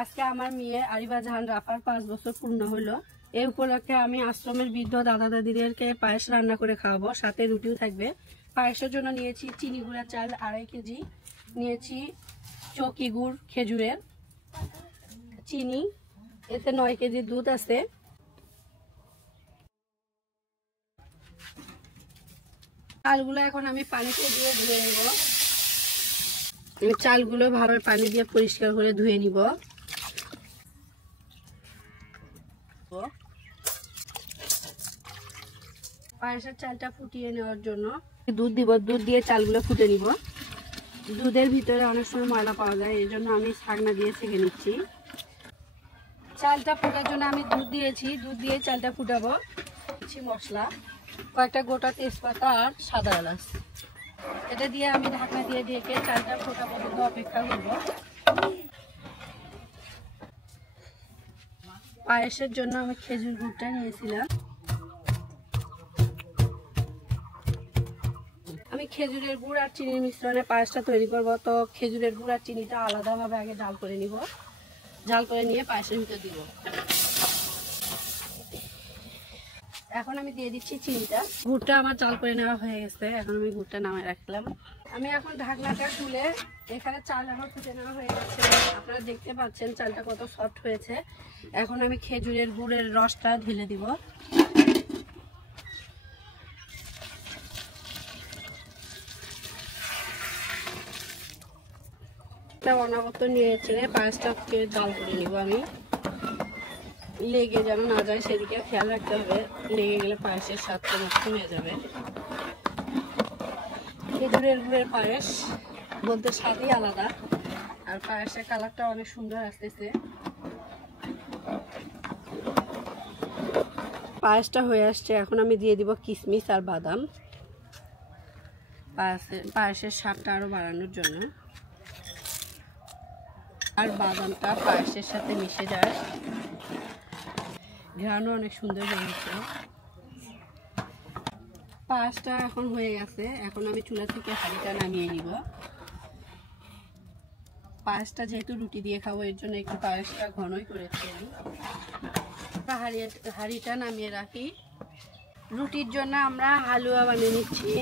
আজকে আমার মেয়ে আরিবা জাহান রাফার 5 বছর পূর্ণ হলো। এই উপলক্ষে আমি আশ্রমের বৃদ্ধ দাদা দাদিদেরকে পায়েস রান্না করে খাওয়াবো, সাথে রুটিও থাকবে। পায়েসের জন্য নিয়েছি চিনি গুঁড়া চাল 2.5 কেজি, নিয়েছি চকি গুড় খেজুরের, চিনি, এতে 9 কেজি দুধ আছে। চালগুলো এখন আমি পানিতে দিয়ে ধুয়ে নিব। চালগুলো ভালো পানি দিয়ে পরিষ্কার করে ধুয়ে নিব। পায়েসের চালটা ফুটিয়ে নেওয়ার জন্য দুধ দিব, দুধ দিয়ে চালগুলো ফুটে নিব। দুধের ভিতরে অনেক সময় ময়লা পাওয়া যায়, এই জন্য আমি ছাকনা দিয়ে ছেঁকে নিচ্ছি। চালটা ফোটার জন্য আমি দুধ দিয়েছি, দুধ দিয়ে চালটা ফুটাবো। মশলা কয়েকটা গোটা তেজপাতা আর সাদা এলাচ, এটা দিয়ে আমি ঢাকনা দিয়ে ঢেকে চালটা ফোটা পর্যন্ত অপেক্ষা করব। পায়েসের জন্য আমি খেজুর গুড়টা নিয়েছিলাম। আমি খেজুরের গুড় আর চিনির মিশ্রণে পায়েসটা তৈরি করব, তো খেজুরের গুড় আর চিনিটা আলাদাভাবে আগে জাল করে নিব। জাল করে নিয়ে পায়েসের ভিতরে দিব। এখন আমি দিয়ে দিচ্ছি চিনিটা। গুড়টা আমার জাল করে নেওয়া হয়ে গেছে, এখন আমি গুড়টা নামায় রাখলাম। আমি এখন ঢাকনাটা খুলে এখানে চাল আমার ফুটে নেওয়া হয়ে গেছে। আপনারা দেখতে পাচ্ছেন চালটা কত সফট হয়েছে। এখন আমি খেজুরের গুড়ের রসটা ঢেলে দিব। অনাবর্ত নিয়েছে পায়েসটাকে জাল করে নিব। আমি লেগে যেন না যায় সেদিকে খেয়াল রাখতে হবে, লেগে গেলে পায়েসের স্বাদটা নষ্ট হয়ে যাবে। খেজুরের গুড়ের পায়েস বলতে স্বাদই আলাদা, আর পায়েসের কালারটা অনেক সুন্দর আসতেছে। পায়েসটা হয়ে আসছে, এখন আমি দিয়ে দিব কিশমিশ আর বাদাম, পায়েসের স্বাদটা আরো বাড়ানোর জন্য। আর বাদামটা পায়েসের সাথে মিশে যায়, ঘ্রাণও অনেক সুন্দর হয়েছে। পায়েসটা এখন হয়ে গেছে, এখন আমি চুলা থেকে হাঁড়িটা নামিয়ে নিব। পায়েসটা যেহেতু রুটি দিয়ে খাবো, এর জন্য একটু পায়েসটা ঘনই করেছি আমি। হাঁড়িটা নামিয়ে রাখি। রুটির জন্য আমরা হালুয়া বানিয়ে নিচ্ছি।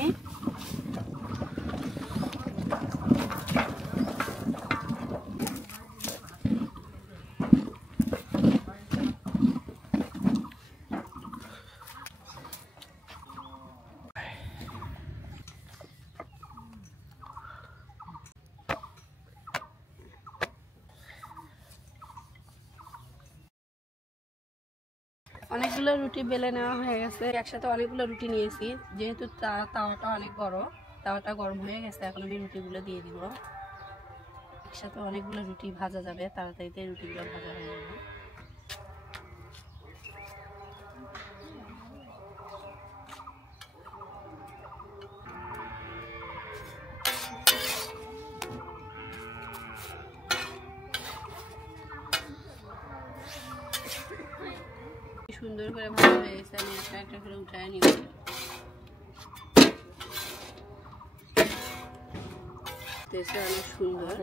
অনেকগুলো রুটি বেলে নেওয়া হয়ে গেছে, একসাথে অনেকগুলো রুটি নিয়েছি। যেহেতু তাওয়াটা অনেক বড়, তাওয়াটা গরম হয়ে গেছে, এখন আমি রুটিগুলো দিয়ে দিব। একসাথে অনেকগুলো রুটি ভাজা যাবে, তাড়াতাড়িতে রুটিগুলো ভাজা হয়ে যাবে। সুন্দর করে ভাজা হয়ে গেছে, আমি একটা একটা করে উঠায় নিব। অনেক সুন্দর।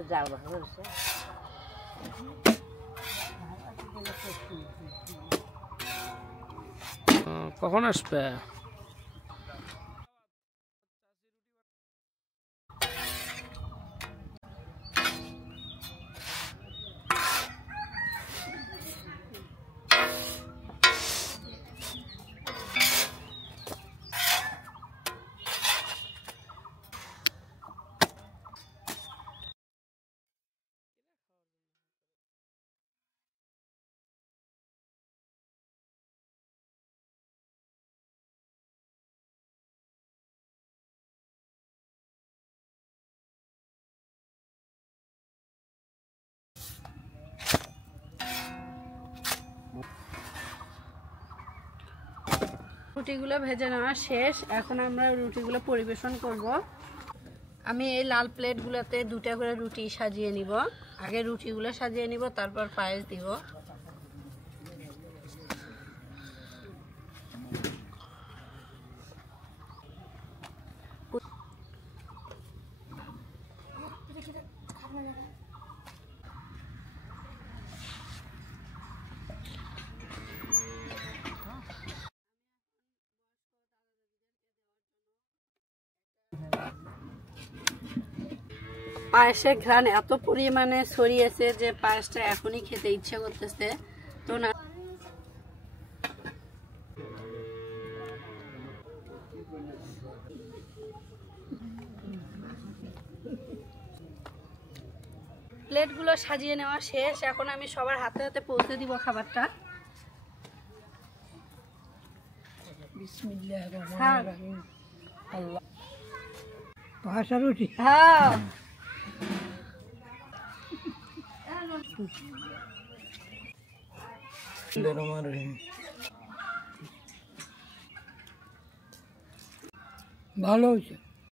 কখন আসবে? রুটিগুলো ভেজে নেওয়া শেষ, এখন আমরা রুটিগুলো পরিবেশন করব। আমি এই লাল প্লেটগুলোতে 2টা করে রুটি সাজিয়ে নিব। আগে রুটিগুলো সাজিয়ে নিব, তারপর পায়েস দিব। পায়েসের ঘ্রাণ এত পরিমাণে ছড়িয়েছে যে পায়েসটা এখনই খেতে ইচ্ছে করতেছে। তো না, প্লেটগুলো সাজিয়ে নেওয়া শেষ, এখন আমি সবার হাতে হাতে পৌঁছে দিব খাবারটা। বিসমিল্লাহির রহমানির রহিম। আল্লাহ ভাষা রুটি। হ্যাঁ ভালো হয়েছে।